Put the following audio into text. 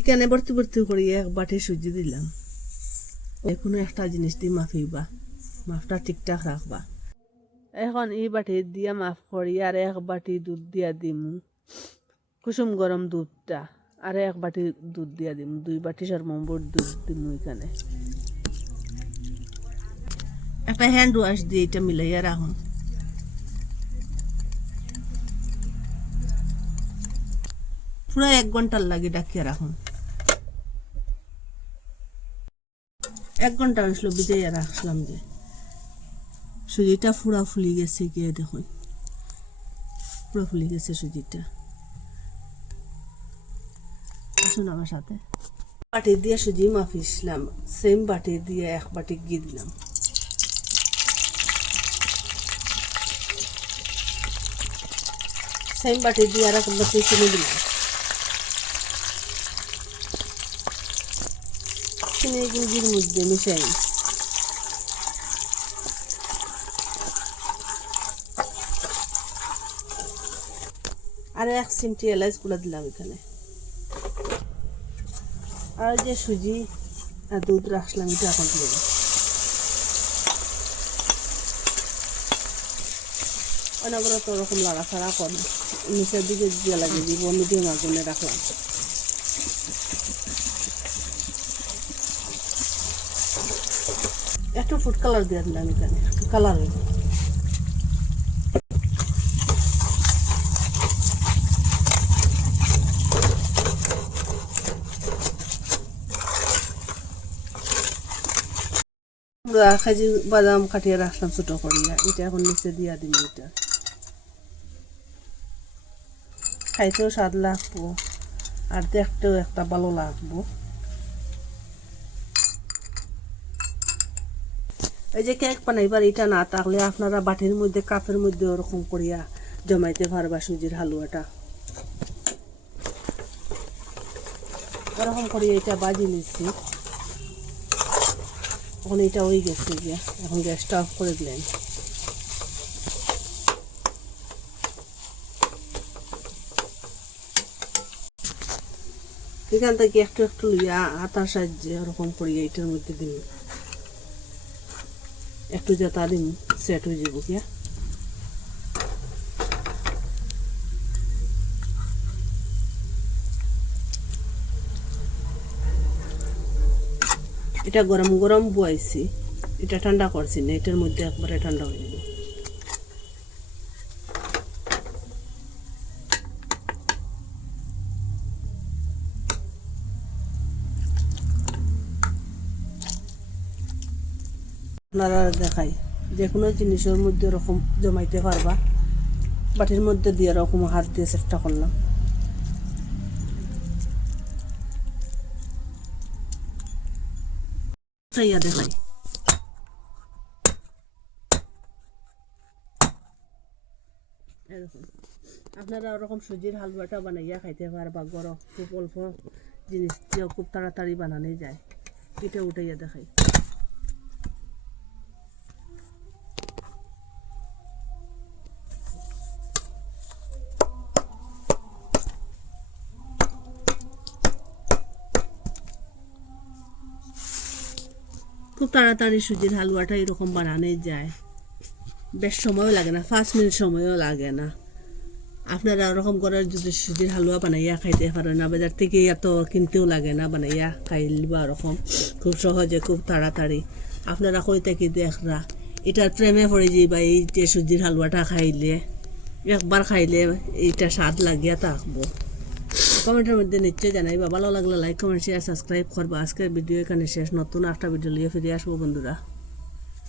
এখানে ভর্তি ভর্তি করি এক বাটি সুজি দিলাম। কোনো একটা জিনিস দিয়ে মাফিবা মাফটা ঠিকঠাক রাখবা। এখন এই বাটি দিয়া মাফ করি আর এক বাটি দুধ দিয়া দিমু। কুসুম গরম দুধটা আর এক বাটি দুধ দিয়া দিম। দুই বাটি সর্বম্বর দুধ দিমু এখানে। একটা হ্যান্ড ওয়াশ দিয়ে এটা মিলাইয়া রাখুন। পুরো এক ঘণ্টার লাগে ডাকিয়া রাখুন। এক ঘণ্টা আসলো বিজাইয়া রাখলাম যে। সুজিটা পুরা ফুলি গেছে গিয়ে দেখুন। পুরো ফুলি গেছে সুজিটা আসুন আমার সাথে। বাটি দিয়ে সুজি মাফিসলাম সেম বাটি দিয়ে এক বাটি ঘি দিলাম। সেম বাটি দিয়ে আর এক বাটি চিনি দিলাম। চিনি গুজির মধ্যে মিশাই আর এক চিমটি এলাচগুলা দিলাম এখানে আর যে সুজি আর দুধ রাখলাম এটা এখন দিয়ে। অনবরত ওরকম লাড়াছাড়া করে নিচের দিকে দিয়ে লাগিয়ে দিব মিডিয়াম আগুনে রাখলাম একটু ফুড কালার দিয়ে দিলাম এখানে কালার হইব আমরা খাজি বাদাম কাটিয়ে রাখলাম ছোটো করিয়া এটা এখন নিচে দিয়া দিন এটা। খাইতেও স্বাদ লাগবো, আর দেখতেও একটা ভালো লাগবো। এই যে কেক বানাইবার এটা না থাকলে আপনারা বাটির মধ্যে, কাপের মধ্যে ওরকম করিয়া জমাইতে পারবা সুজির হালুয়াটা। ওরকম করিয়া এটা বাজি নিচ্ছি এখন এটা হয়ে গেছে গিয়া, এখন গ্যাসটা অফ করে দিলেন। এখান থেকে একটু একটু লইয়া আটার সাহায্যে ওরকম করিয়া এটার মধ্যে দিন একটু যা তালিম সেট হয়ে যাব কিয়া এটা গরম গরম বয়াইছি এটা ঠান্ডা করছি না, এটার মধ্যে একবারে ঠান্ডা হয়ে যাবে আপনারা দেখাই যে কোনো জিনিসের মধ্যে ওরকম জমাইতে পারবা। বাটির মধ্যে দিয়ে ওরকম হাত দিয়ে চেষ্টা করলাম। খাইয়া দেখাই। আপনারা ওরকম সুজির হালুয়াটা বানাইয়া খাইতে পারবা, গরম খুব অল্প জিনিস দিয়ে খুব তাড়াতাড়ি বানানো যায়। এটা উঠাইয়া দেখাই। খুব তাড়াতাড়ি সুজির হালুয়াটা এরকম বানানো যায়। বেশ সময়ও লাগে না, পাঁচ মিনিট সময়ও লাগে না। আপনারা ওরকম করে যদি সুজির হালুয়া বানাইয়া খাইতে পারেন, না বাজার থেকে এত কিনতেও লাগে না বানাইয়া খাইলিবা ওরকম। খুব সহজে, খুব তাড়াতাড়ি। আপনারা কই থাকি দেখরা এটার প্রেমে পড়ে যাইবা এই যে সুজির হালুয়াটা খাইলে, একবার খাইলে এইটা স্বাদ লাগিয়া থাকব। কমেন্টের মধ্যে নিশ্চয়ই জানাইবা। ভালো লাগলে লাইক কমেন্ট শেয়ার সাবস্ক্রাইব করব। আজকের ভিডিও এখানে শেষ। নতুন একটা ভিডিও নিয়ে ফিরে আসব বন্ধুরা।